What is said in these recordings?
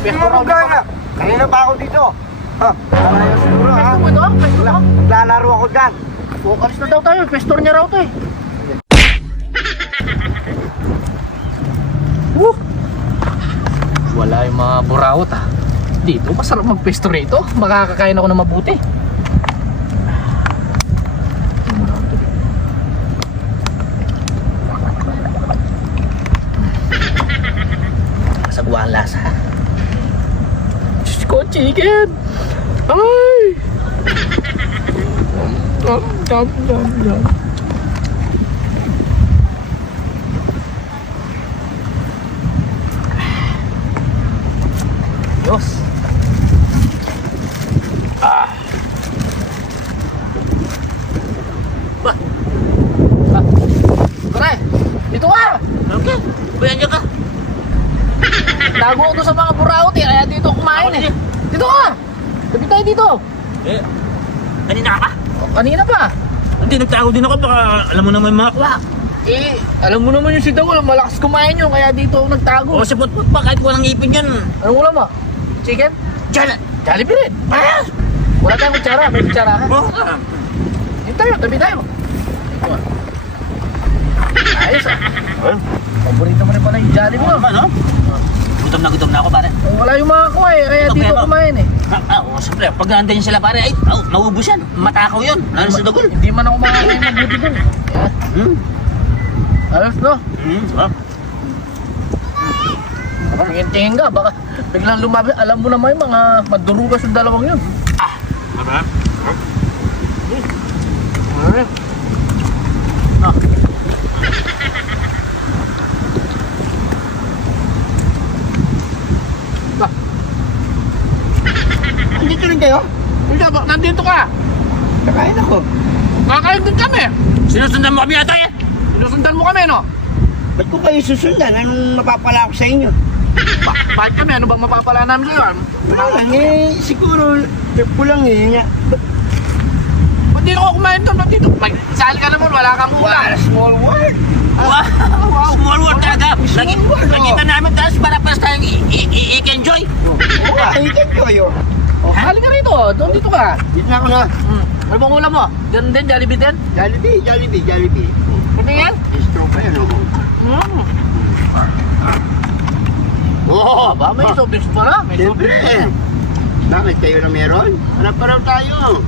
Pesto raw Ano dito. ka? Kanina pa ako dito. Ha? Kalayo siguro ha? Pesto mo ito? Pesto mo? Naglalaro ako dyan. Alis na daw tayo. Pestor niya raw to eh. Woo! Wala yung mga burawot ah. Dito, masarap magpesto rito. Makakakain ako ng mabuti. Sagwa ang lasa. Diyos ko, chicken! Ay! Dam, dam, dam, dam. Diyos. Ah. Ba? Ah. Pare, dito ka! Okay, bayan niya ka. Tago ko doon sa mga buraot eh, kaya dito kumain eh. Dito ka! Tabi tayo dito. Eh, kanina ka? O, kanina pa. Hindi, nagtago din ako. Baka alam mo naman mga kwa. Eh, alam mo naman yung si Dawol, malakas kumain yun, kaya dito ako nagtago. O, sa putput pa, kahit walang ipin yan. Anong ulam mo? Chicken? Diyan! Jollibee rin. Ah! Wala tayong kutsara, may kutsara ka. Oh, Dito tayo, tabi tayo. Ah. Ayos ah. Paborito mo rin pala yung Jollibee mo. ano no? Gutom na gutom na ako, pare. Wala yung mga kuha eh, kaya Ito, dito kumain eh. Ah, ah, oh, siyempre, pag naandayan sila, pare, ay, oh, maubos yan. Matakaw yun. Lalo sa dagol. Hindi man ako makakain ng buti doon. Hmm. Ayos no? Hmm, sarap. Tingin-tingin ka, baka biglang lumabi. Alam mo naman yung mga madurugas yung dalawang yun. Ah. Kayo? Kuya, ba, nandito ka. Kakain ako. Kakain din kami. Sinusundan mo kami ata yan. Sinusundan mo kami, no? Ba't ko kayo susundan? Anong mapapala ako sa inyo? Ba bakit kami? Ano bang mapapala namin sa'yo? Wala lang eh. Siguro, trip ko lang eh. Nga. Ba't di ako kumain doon? Ba't dito? May sali ka naman, wala kang Wala, ulam. small world. Wow, small world talaga. Lagi, Small world, oh. nakita namin tapos para para tayong i- ikat ko yun. Oh, hali ka rito. Doon dito ka. Dito na ako na. Hmm. Ano bang ulam mo? Diyan din, Jollibee din? Jollibee, Jollibee, Jollibee. Pwede yan? Istro pa yan, oh. Hmm. Oo, Ba, may sobis pala. May Siyempre. Bakit kayo na meron? Hanap pa raw tayo.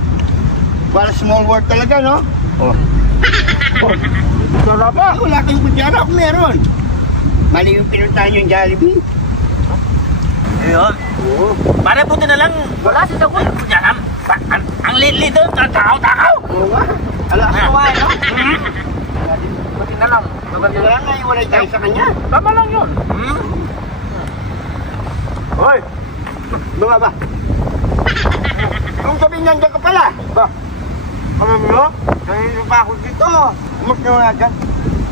Para small world talaga, no? Oh. oh. Sarap ah. Wala kayong kudyara kung meron. Mali yung pinuntahan yung Jollibee. Ayun. Oo. Pare, buti na lang. Wala si Dagol. Yan, ang, ang, ang lit-lit doon. Takaw-takaw. Oo nga. Ala, kawain, no? Pati na lang. Maganda Kaya nga, iwalay tayo sa kanya. Tama lang yun. Hmm. Hoy! Mga ba? Kung sabi nandiyan ka pala. Ba? Alam mo? Kanina pa ako dito. Umak na nga dyan.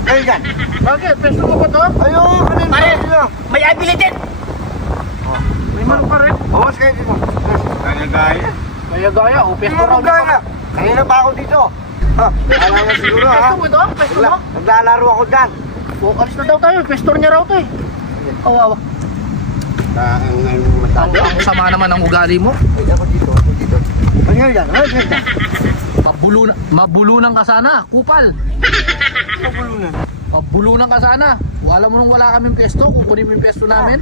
Kayo dyan. Bakit? Pesto mo ba to? Ayun, kanina Pare. pa dito. May ability. Bawas kayo dito. Kaya gaya. Kaya gaya. O, pesto raw gaya? Kanina pa ako dito. Ha? Kala nga siguro ha? Pesto mo ito? Pesto mo? Nagla- Naglalaro ako dyan. O, alis na daw tayo. Pestor niya raw to eh. Kawawa. Ang ang Ang, matalo. ang sama naman ng ugali mo. Ay, ako dito, ako dito. Ano yan? Ano yan? Mabulu, mabulunan ka sana, kupal. Mabulunan. Mabulunan ka sana. Alam mo nung wala kaming pesto, kukunin mo yung pesto namin.